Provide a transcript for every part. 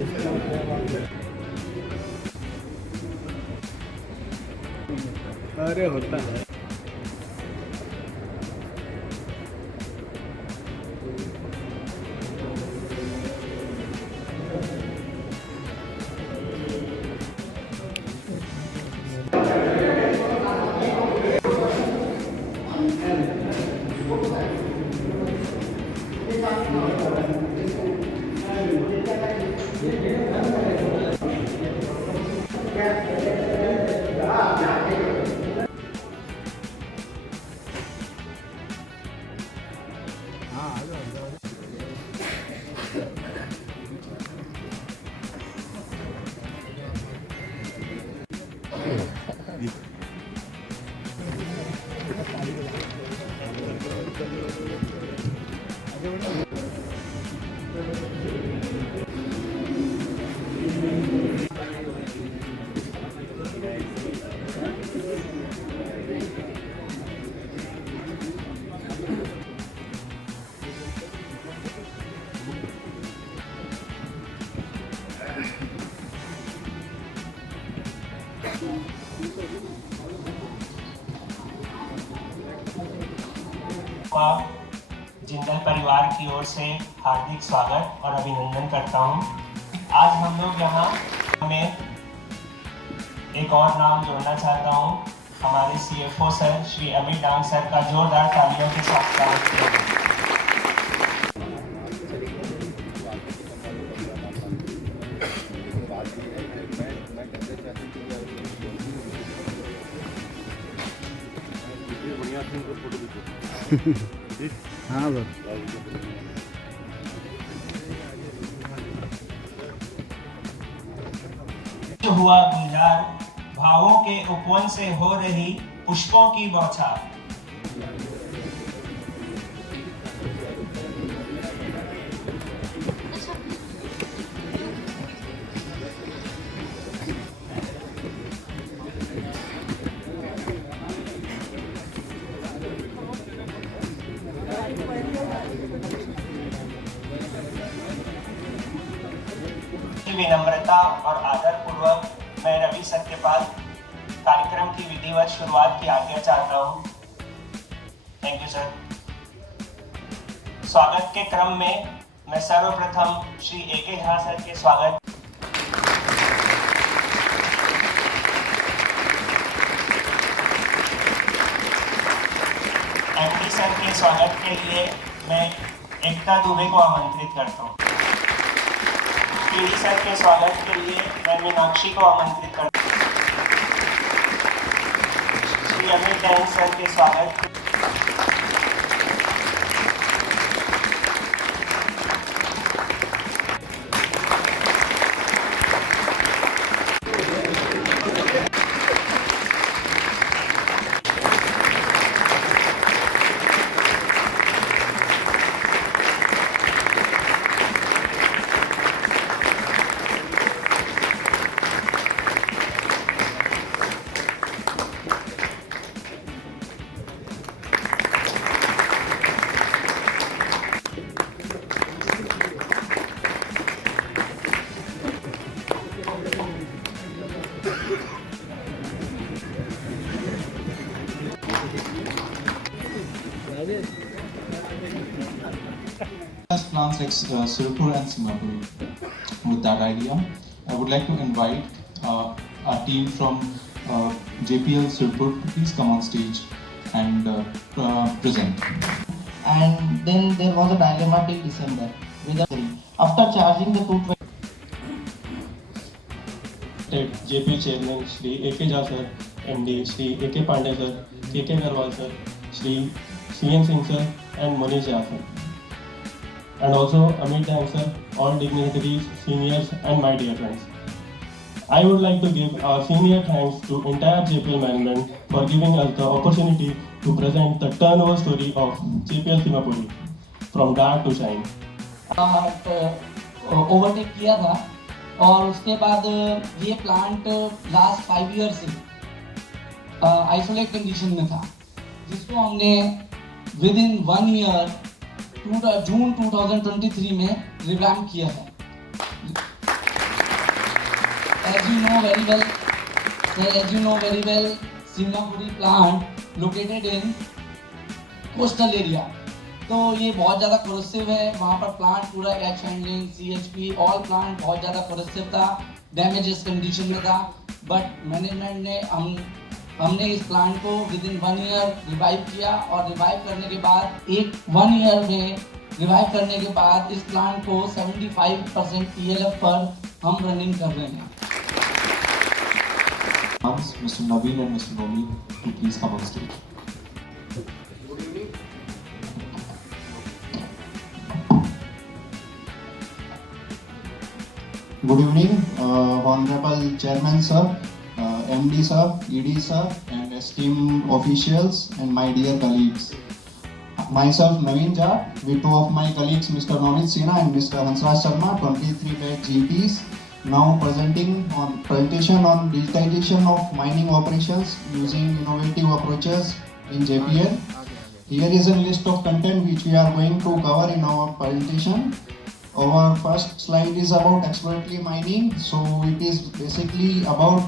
अरे होता है। जिंदल परिवार की ओर से हार्दिक स्वागत और अभिनंदन करता हूं। आज हम लोग यहाँ में एक और नाम जोड़ना चाहता हूं, हमारे CFO सर श्री अमित डांग सर का जोरदार तालियों के साथ स्वागत किया। हाँ बस हुआ गुलजार, भावों के उपवन से हो रही पुष्पों की बौछार। विनम्रता और आदर पूर्वक मैं रवि सत्यपाल कार्यक्रम की विधिवत शुरुआत की आज्ञा चाहता हूं। Thank you sir. स्वागत के क्रम में मैं सर्वप्रथम श्री AK झा सर के स्वागत MD सर के स्वागत के लिए मैं एकता दुबे को आमंत्रित करता हूं। PD सर के स्वागत के लिए मैं मीनाक्षी को आमंत्रित करता हूं। श्री अमित डांग सर के स्वागत plants like Sirpur and Simapur. With that idea, I would like to invite our team from JPL Sirpur to please come on stage and present. And then there was a dilemma till December. After charging the 220 JPL Chairman Shri AK Jha Sir, MD Shri AK Pandey Sir, KK Garwal Sir, Shri CN Singh Sir and Manish Jha Sir. And also Amit Dang sir, all dignitaries, seniors and my dear friends. I would like to give our senior thanks to entire JPL management for giving us the opportunity to present the turnover story of JPL Simapuri from dark to shine. Overtake किया था और उसके बाद ये plant last 5 year से isolate condition में था, जिसको हमने विद इन 1 ईयर जून 2023 में रिवैम्प किया है। as you know very well, Singapore plant located in coastal area. तो ये बहुत ज़्यादा corrosive है, वहाँ पर प्लांट पूरा H handling, CHP, all plant बहुत ज़्यादा corrosive था, डैमेजेस कंडीशन में था. बट मैनेजमेंट ने हमने इस प्लांट को विद इन 1 ईयर रिवाइव किया और रिवाइव करने के बाद 1 ईयर में रिवाइव करने के बाद इस प्लांट को 75% PLF पर हम रनिंग कर रहे हैं. Mr. Naveen and Mr. Nomi to please come on stage. Good evening, Honorable Chairman Sir, MD Sir, ED Sir, and esteemed officials and my dear colleagues. Myself Naveen Jha, with two of my colleagues Mr. Nomit Sinha and Mr. Hansraj Sharma, 23 batch GPs, now presentation on digitization of mining operations using innovative approaches in JPL. Here is a list of content which we are going to cover in our presentation. Our first slide is about exploratory mining. So it is basically about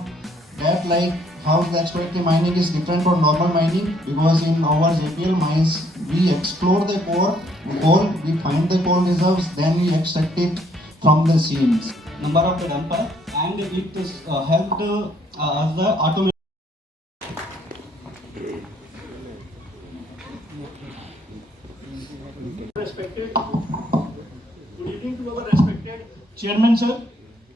that, like how the exploratory mining is different from normal mining, because in our JPL mines we explore the coal, we find the coal reserves, then we extract it from the seams. Number of the dumper, and it helped us the automation. Respected, good evening to our respected Chairman Sir,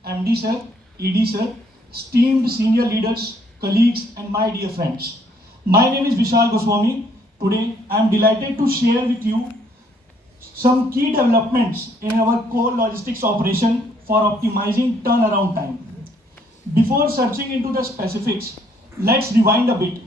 MD Sir, ED Sir, esteemed senior leaders, colleagues, and my dear friends. My name is Vishal Goswami. Today, I am delighted to share with you some key developments in our coal logistics operation for optimizing turnaround time. Before searching into the specifics, let's rewind a bit.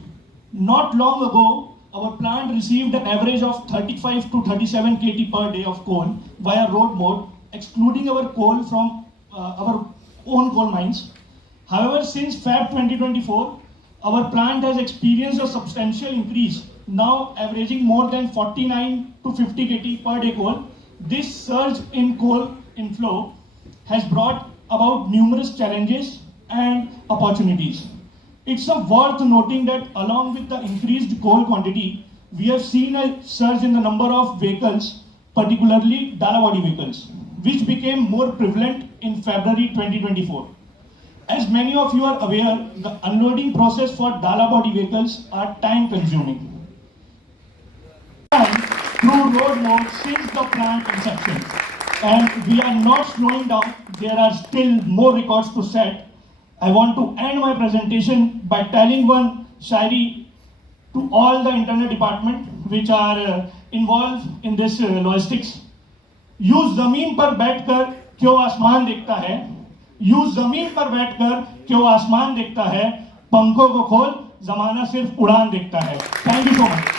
Not long ago, our plant received an average of 35 to 37 KT per day of coal via road mode, excluding our coal from our own coal mines. However, since Feb 2024, our plant has experienced a substantial increase, now averaging more than 49 to 50 KT per day coal. This surge in coal inflow has brought about numerous challenges and opportunities. It's worth noting that along with the increased coal quantity, we have seen a surge in the number of vehicles, particularly Dala body vehicles, which became more prevalent in February 2024. As many of you are aware, the unloading process for Dala body vehicles are time consuming. And through road mode since the plant inception. And we are not slowing down, there are still more records to set. I want to end my presentation by telling one shairi to all the internal department which are involved in this logistics. यूं जमीन पर बैठकर क्यों आसमान देखता है, यूं जमीन पर बैठकर क्यों आसमान देखता है, पंखों को खोल जमाना सिर्फ उड़ान देखता है. Thank you so much.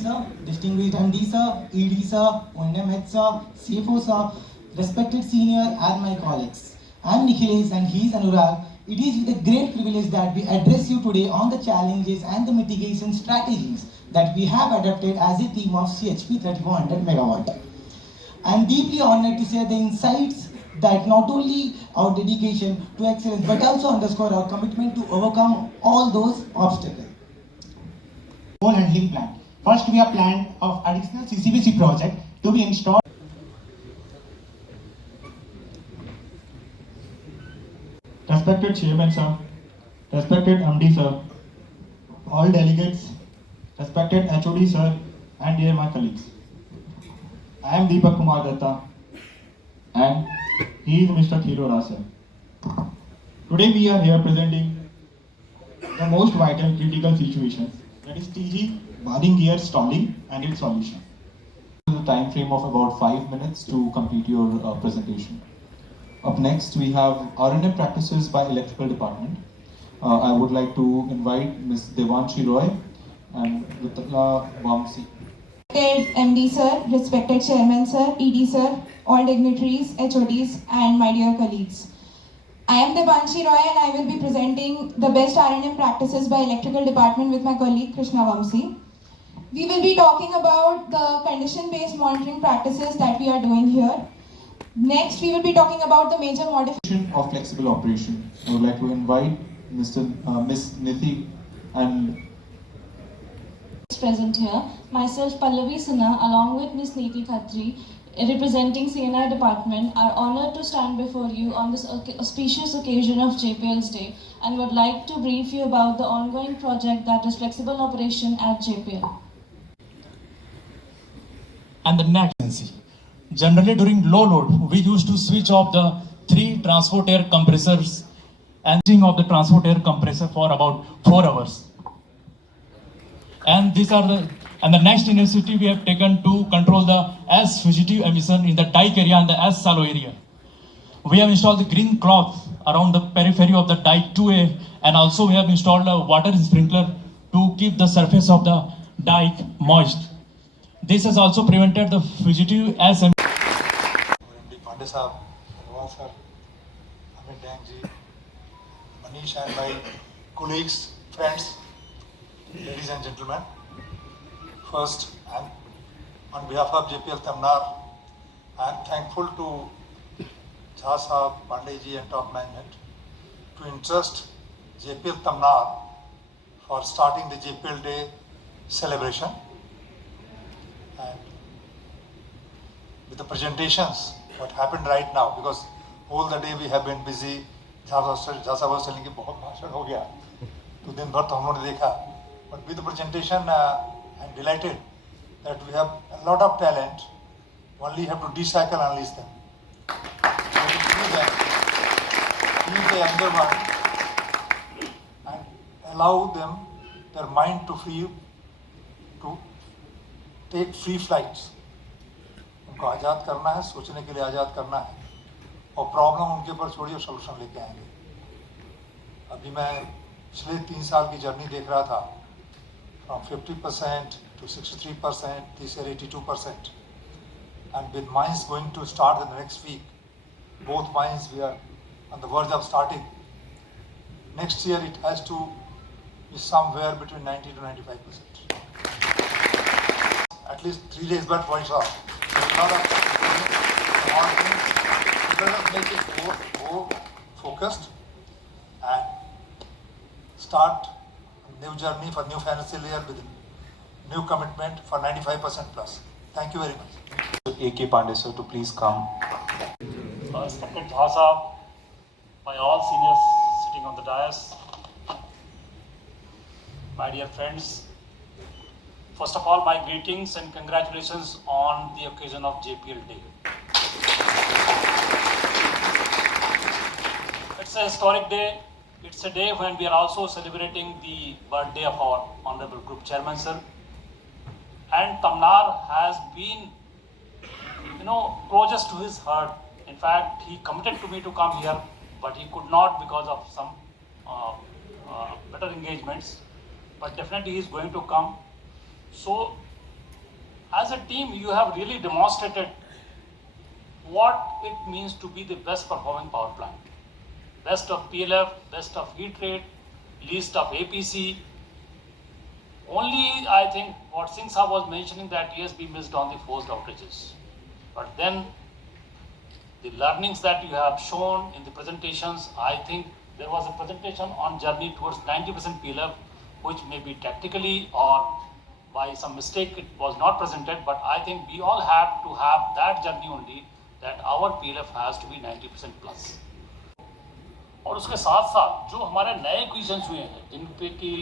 Sir, distinguished MD sir, ED sir, O&M head sir, CFO sir, respected senior and my colleagues. I am Nikhilesh and he is Anurag. It is with a great privilege that we address you today on the challenges and the mitigation strategies that we have adopted as a team of CHP 3400 megawatt. I am deeply honored to share the insights that not only our dedication to excellence but also underscore our commitment to overcome all those obstacles. Coal handling plant. First, we have planned of additional CCBC project to be installed. Respected Chairman Sir, respected MD Sir, all delegates, respected HOD Sir, and dear my colleagues. I am Deepak Kumar Datta and he is Mr. Thiro Rasa. Today we are here presenting the most vital critical situations, that is TG bathing gear stalling and its solution. The time frame of about 5 minutes to complete your presentation. Up next, we have R&M practices by electrical department. I would like to invite Ms. Devanshi Roy and Vitala Vamsi. Respected MD sir, respected Chairman sir, ED sir, all dignitaries, HODs, and my dear colleagues. I am Devanshi Roy and I will be presenting the best R&M practices by electrical department with my colleague Krishna Vamsi. We will be talking about the condition-based monitoring practices that we are doing here. Next, we will be talking about the major modifications Of flexible operation. I would like to invite Miss Nithi and present here. Myself, Pallavi Sinha, along with Ms. Neeti Khatri, representing CNI department, are honored to stand before you on this auspicious occasion of JPL's Day and would like to brief you about the ongoing project that is flexible operation at JPL. And the next, generally during low load, we used to switch off the 3 transport air compressors and of the transport air compressor for about 4 hours. And the next initiative we have taken to control the S fugitive emission in the dike area and the S shallow area. We have installed the green cloth around the periphery of the dike 2A, and also we have installed a water sprinkler to keep the surface of the dike moist. This has also prevented the fugitive S emission. Pandey Sahab, Arwal Sir, Amit Dang ji, Manish and my colleagues, friends, ladies and gentlemen. First, on behalf of JPL Tamnar, I am thankful to Jha Sahab, Pandey ji and top management to entrust JPL Tamnar for starting the JPL Day celebration. And with the presentations, what happened right now, because all the day we have been busy. Jha Sahab was telling कि बहुत भाषण हो गया, तो दिन भर तो हम लोगों ने देखा. But with the presentation, I'm delighted that we have a lot of talent. Only have to decycle and unleash them. So we use the younger one and allow them their mind to take free flights. उनको आज़ाद करना है, सोचने के लिए आज़ाद करना है, और problem उनके ऊपर छोड़िए और सोल्यूशन लेके आएंगे. अभी मैं पिछले 3 साल की जर्नी देख रहा था, from 50% to 63%, this year 82%. And with mines going to start in the next week, both mines we are on the verge of starting. Next year it has to be somewhere between 90 to 95%. At least 3 days back voice off. Let us make it more focused and start a new journey for new financial year with new commitment for 95% plus. Thank you very much. A.K. Pandey sir to please come. Respected Jha Sahab, by all seniors sitting on the dais, my dear friends, first of all, my greetings and congratulations on the occasion of JPL Day. It's a historic day. It's a day when we are also celebrating the birthday of our Honorable Group Chairman, sir. And Tamnar has been, closest to his heart. In fact, he committed to me to come here, but he could not because of some better engagements. But definitely he is going to come. So, as a team, you have really demonstrated what it means to be the best performing power plant. Best of PLF, best of heat rate, least of APC. Only, I think, what Singh Saab was mentioning that yes, we missed on the forced outages. But then, the learnings that you have shown in the presentations, I think there was a presentation on journey towards 90% PLF, which may be tactically or by some mistake it was not presented, but I think we all have to have that journey only, that our PLF has to be 90% plus. और उसके साथ साथ जो हमारे नए questions हुए हैं, जिन पे की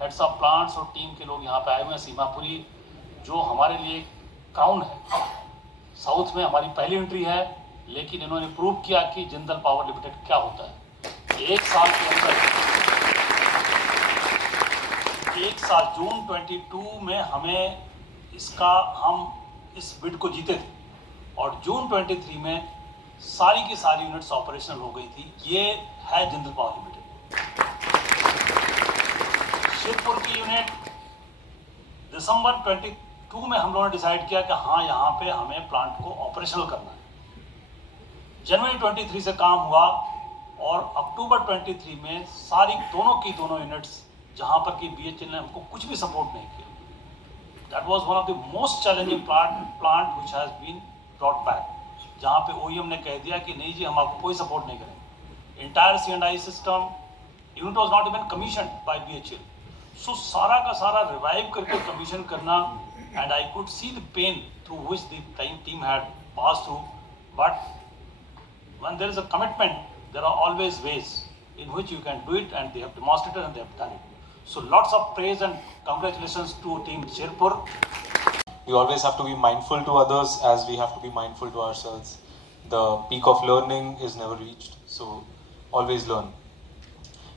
हेड्स ऑफ प्लांट्स और टीम के लोग यहाँ पे आए हुए हैं, सीमापुरी जो हमारे लिए क्राउन है, साउथ में हमारी पहली एंट्री है, लेकिन इन्होंने प्रूव किया कि जिंदल पावर लिमिटेड क्या होता है. 1 साल के अंदर, 1 साल जून 22 में हम इस बिड को जीते थे और जून 23 में सारी की सारी यूनिट्स ऑपरेशनल हो गई थी. ये है जिंदल पावर लिमिटेड. शिवपुर की यूनिट दिसंबर 22 में हम लोगों ने डिसाइड किया कि हाँ, यहाँ पे हमें प्लांट को ऑपरेशनल करना है. जनवरी 23 से काम हुआ और अक्टूबर 23 में सारी दोनों की दोनों यूनिट्स जहाँ पर कि BHEL ने हमको कुछ भी सपोर्ट नहीं किया. That was one of the most challenging plant which has been brought back. जहाँ पे OEM ने कह दिया कि नहीं जी हम आपको कोई सपोर्ट नहीं करेंगे. Entire C&I system, unit was not even commissioned by BHEL. So सारा का सारा revive करके commission करना, and I could see the pain through which the team had passed through. But when there is a commitment, there are always ways in which you can do it, and they have demonstrated and they have done it. So lots of praise and congratulations to Team Sirpur. We always have to be mindful to others as we have to be mindful to ourselves. The peak of learning is never reached, so always learn.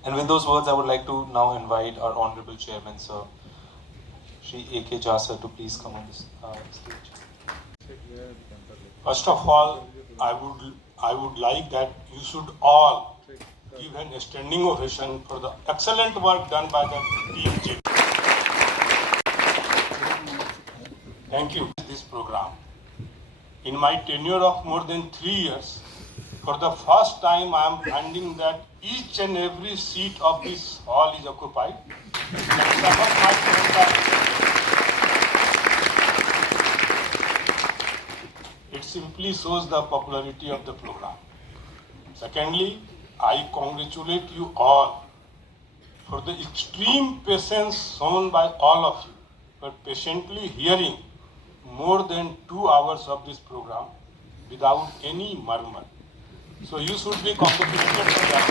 And with those words, I would like to now invite our Honorable Chairman, Sir, Shri A.K. Jha Sir, to please come on this stage. First of all, I would like that you should all give a standing ovation for the excellent work done by the team JP. Thank you for this program. In my tenure of more than 3 years, for the first time I am finding that each and every seat of this hall is occupied. And some of my friends are. It simply shows the popularity of the program. Secondly, I congratulate you all for the extreme patience shown by all of you for patiently hearing more than 2 hours of this program without any murmur. So you should be congratulated for that.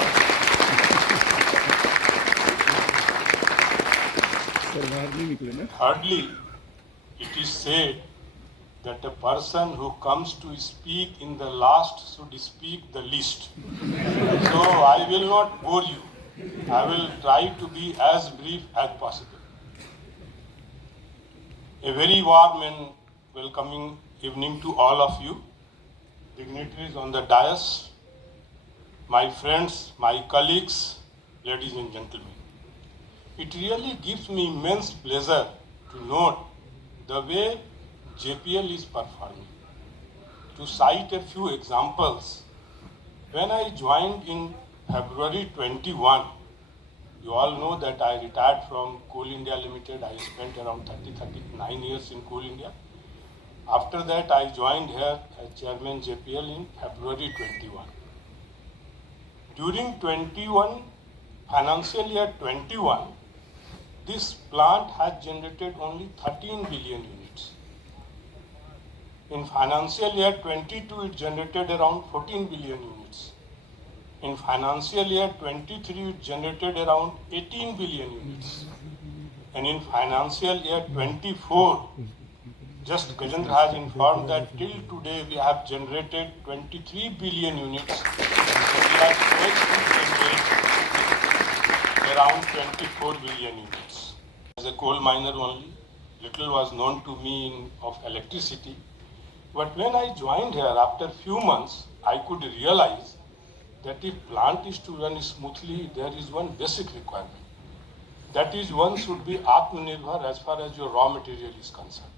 Thirdly, it is said that a person who comes to speak in the last should speak the least. So I will not bore you. I will try to be as brief as possible. A very warm and welcoming evening to all of you, dignitaries on the dais, my friends, my colleagues, ladies and gentlemen. It really gives me immense pleasure to note the way JPL is performing. To cite a few examples, when I joined in February 21, you all know that I retired from Coal India Limited. I spent around 39 years in Coal India. After that, I joined here as Chairman JPL in February 21. During financial year 21, this plant has generated only 13 billion units. In financial year 22, it generated around 14 billion units. In financial year 23, it generated around 18 billion units. And in financial year 24, just Gajendra has informed that till today we have generated 23 billion units. So we are supposed to generate around 24 billion units. As a coal miner only, little was known to me of electricity. But when I joined here, after few months, I could realize that if plant is to run smoothly, there is one basic requirement. That is, one should be Atmanirbhar as far as your raw material is concerned.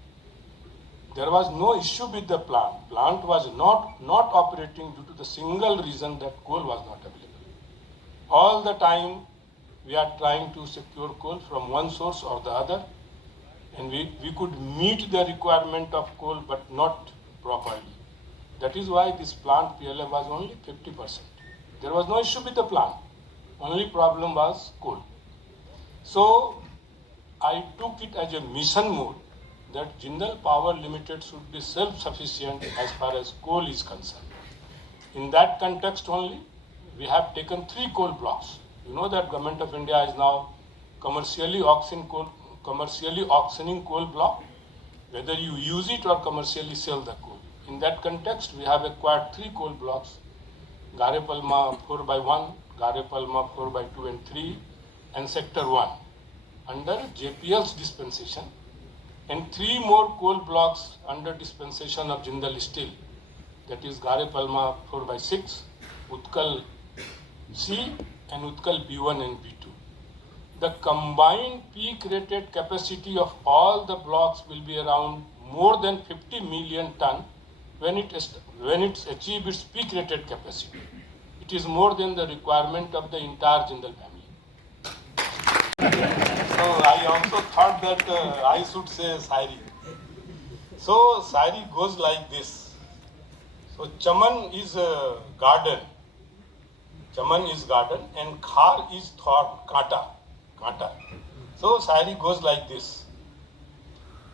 There was no issue with the plant. Plant was not operating due to the single reason that coal was not available. All the time, we are trying to secure coal from one source or the other, and we could meet the requirement of coal but not properly. That is why this plant PLF was only 50%. There was no issue with the plant. Only problem was coal. So I took it as a mission mode that Jindal Power Limited should be self-sufficient as far as coal is concerned. In that context only, we have taken 3 coal blocks. You know that Government of India is now commercially auctioning coal block, whether you use it or commercially sell the coal. In that context, we have acquired 3 coal blocks, Gare Palma 4x1, Gare Palma 4x2 and 3, and Sector 1, under JPL's dispensation, and 3 more coal blocks under dispensation of Jindal Steel, that is Gare Palma 4x6, Utkal C, and Utkal B1 and B2. The combined peak rated capacity of all the blocks will be around more than 50 million ton when it achieves its peak rated capacity. It is more than the requirement of the entire Jindal family. So I also thought that I should say Sairi. So Sairi goes like this. So Chaman is a garden. Chaman is garden and Khar is thought, kata. Kata. So Shayari goes like this.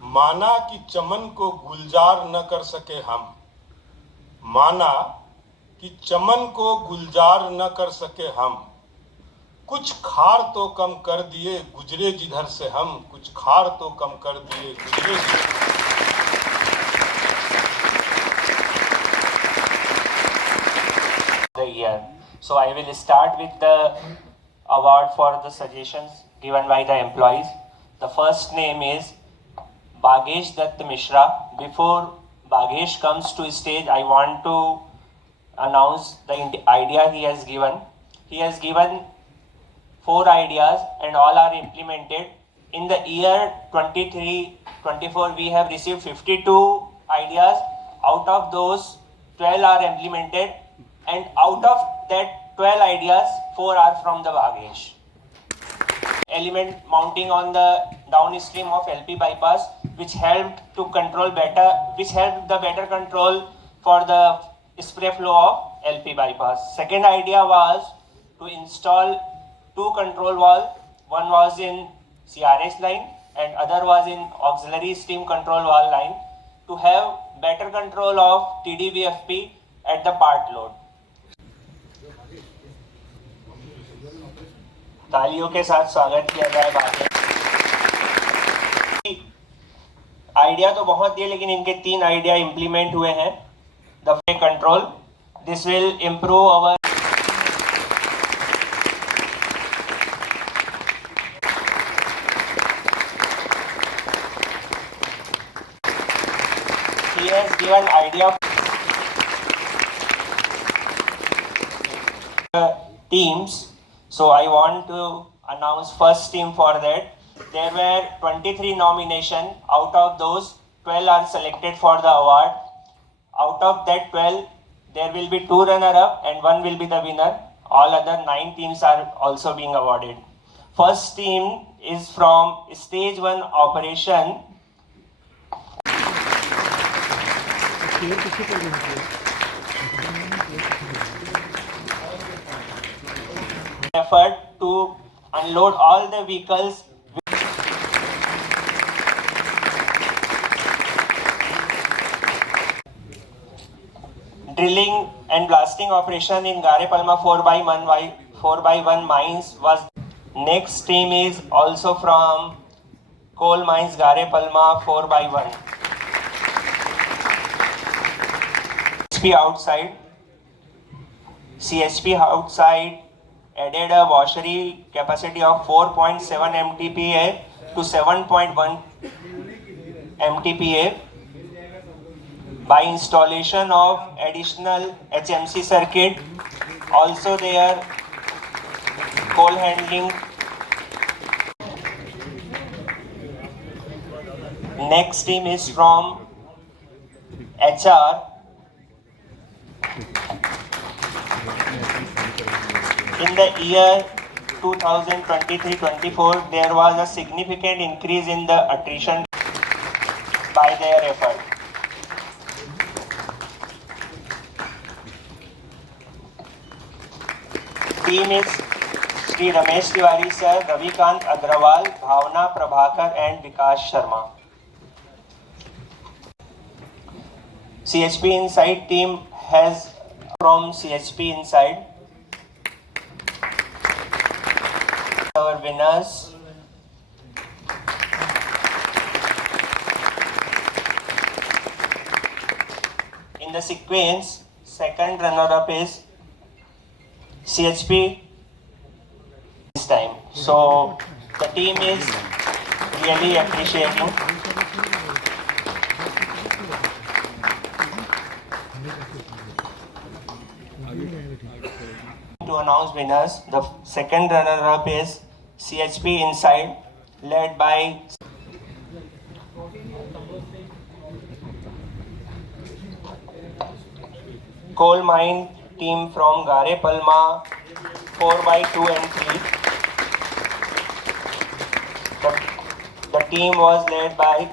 माना कि चमन को गुलजार न कर सके हम, माना कि चमन को गुलजार न कर सके हम, कुछ खार तो कम कर दिए गुजरे जिधर से हम, कुछ खार तो कम कर दिए गुजरे जिधर। The year. So I will start with the award for the suggestions given by the employees. The first name is Bhagesh Dutt Mishra. Before Bhagesh comes to stage, I want to announce the idea he has given. He has given 4 ideas and all are implemented. In the year 23-24, we have received 52 ideas. Out of those, 12 are implemented, and out of that 12 ideas, 4 are from the Bhagesh. Element mounting on the downstream of LP bypass, which helped to control better, which helped the better control for the spray flow of LP bypass. Second idea was to install 2 control valves. One was in CRS line and other was in auxiliary steam control valve line to have better control of TDVFP at the part load. तालियों के साथ स्वागत किया जाए भागे। Idea तो बहुत दिए लेकिन इनके 3 आइडिया इंप्लीमेंट हुए हैं। The control, this will improve our he has given idea teams. So I want to announce first team for that. There were 23 nominations. Out of those, 12 are selected for the award. Out of that 12, there will be 2 runner-up and 1 will be the winner. All other 9 teams are also being awarded. First team is from Stage 1 Operation. Effort to unload all the vehicles drilling and blasting operation in Gare Palma 4x1 mines was. Next team is also from coal mines Gare Palma 4x1. CHP outside added a washery capacity of 4.7 MTPA to 7.1 MTPA by installation of additional HMC circuit. Also there coal handling. Next team is from HR. In the year 2023-24, there was a significant increase in the attrition by their effort. Team is Sri Ramesh Tiwari sir, Ravikant Agrawal, Bhavna Prabhakar and Vikas Sharma. CHP Inside team has from CHP Inside. Our winners. In the sequence, second runner-up is CHP this time. So the team is really appreciating. To announce winners, the second runner-up is CHP Inside, led by coal mine team from Gare Palma 4x2 and 3. The team was led by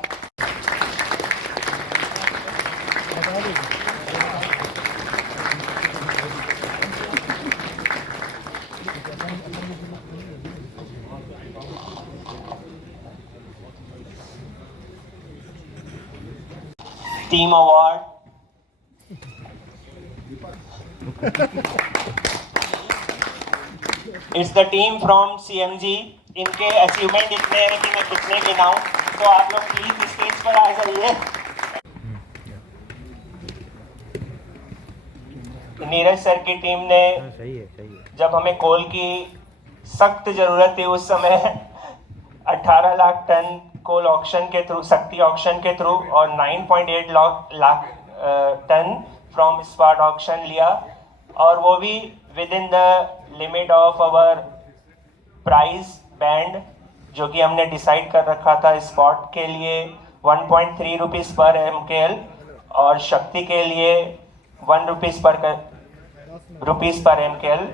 team award. It's the team from CMG. इनके achievement इतने हैं कि मैं कितने गिनाऊं, तो आप लोग please stage पर आ जाइए. नीरज सर की टीम ने जब हमें कोल की सख्त जरूरत थी उस समय 18 लाख टन कोल ऑक्शन के थ्रू, शक्ति ऑक्शन के थ्रू, और 9.8 lakh ton from spot auction लिया, और वो भी within the limit of our price band जो कि हमने डिसाइड कर रखा था. स्पॉट के लिए 1.3 रुपीज़ पर MKL और शक्ति के लिए 1 रुपीज़ पर MKL.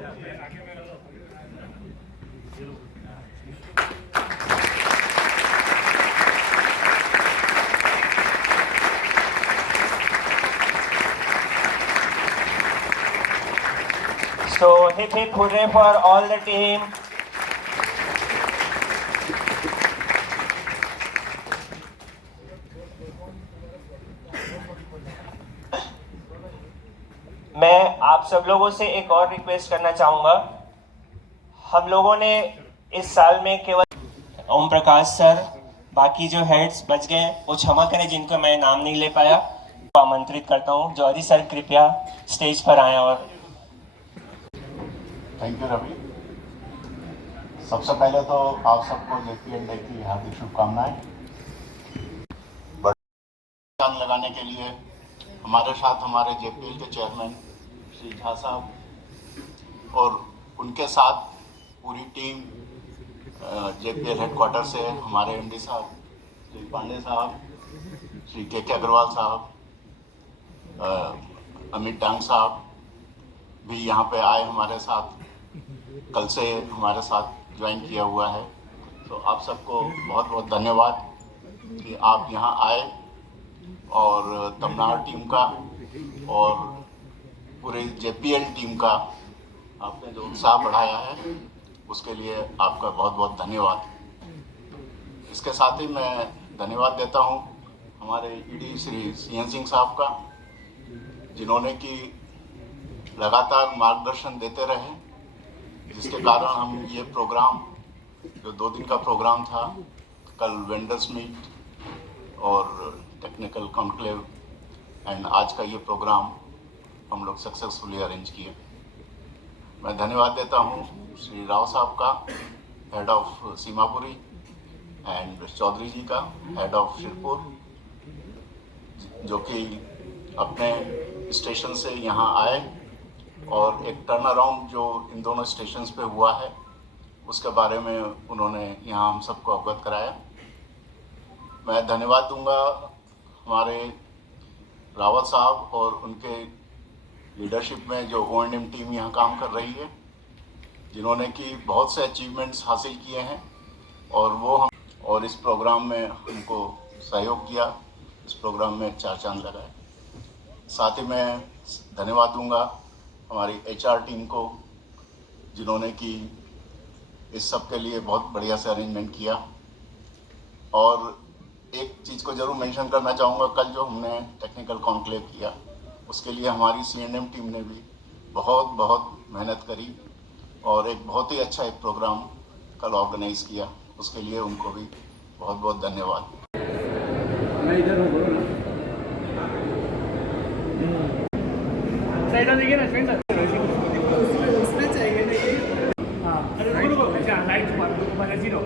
So hip hip hooray for all the team. मैं आप सब लोगों से एक और रिक्वेस्ट करना चाहूँगा. हम लोगों ने इस साल में केवल ओम प्रकाश सर, बाकी जो हेड्स बच गए वो क्षमा करें जिनको मैं नाम नहीं ले पाया. तो आमंत्रित करता हूँ जौहरी सर कृपया स्टेज पर आएं. और थैंक यू रवि. सबसे पहले तो आप सबको JPL डे की हार्दिक शुभकामनाएं. चांद लगाने के लिए हमारे साथ हमारे JPL के चेयरमैन श्री झा साहब और उनके साथ पूरी टीम JPL हेडक्वार्टर से हमारे MD साहब श्री पांडे साहब, श्री KK अग्रवाल साहब, अमित डांग साहब भी यहाँ पे आए हमारे साथ. कल से हमारे साथ ज्वाइन किया हुआ है. तो आप सबको बहुत बहुत धन्यवाद कि आप यहाँ आए और तमिलनाडु टीम का और पूरे JPL टीम का आपने जो उत्साह बढ़ाया है उसके लिए आपका बहुत बहुत धन्यवाद. इसके साथ ही मैं धन्यवाद देता हूँ हमारे ED श्री CN सिंह साहब का, जिन्होंने कि लगातार मार्गदर्शन देते रहे, जिसके कारण हम ये प्रोग्राम जो 2 दिन का प्रोग्राम था, कल वेंडर्स मीट और टेक्निकल कॉन्क्लेव एंड आज का ये प्रोग्राम हम लोग सक्सेसफुली अरेंज किए. मैं धन्यवाद देता हूँ श्री राव साहब का, head of Seemapuri, and Chaudhary ji का, हेड ऑफ शिरपुर, जो कि अपने स्टेशन से यहाँ आए और एक टर्न अराउंड जो इन दोनों स्टेशंस पे हुआ है उसके बारे में उन्होंने यहाँ हम सबको अवगत कराया. मैं धन्यवाद दूंगा हमारे रावत साहब और उनके लीडरशिप में जो O&M टीम यहाँ काम कर रही है, जिन्होंने कि बहुत से अचीवमेंट्स हासिल किए हैं और वो हम और इस प्रोग्राम में हमको सहयोग किया, इस प्रोग्राम में 4 चांद लगाए. साथ ही मैं धन्यवाद दूंगा हमारी HR टीम को, जिन्होंने कि इस सब के लिए बहुत बढ़िया से अरेंजमेंट किया. और एक चीज़ को ज़रूर मेंशन करना चाहूँगा, कल जो हमने टेक्निकल कॉन्क्लेव किया उसके लिए हमारी C&M टीम ने भी बहुत मेहनत करी और एक बहुत ही अच्छा एक प्रोग्राम कल ऑर्गेनाइज़ किया. उसके लिए उनको भी बहुत धन्यवाद. मैं इधर हूँ, बोलो ना. साइड देखिए ना फ्रेंड सर, उसमें चाहिए ना ये. हाँ, अरे रुको, अच्छा लाइट मार दो, 0.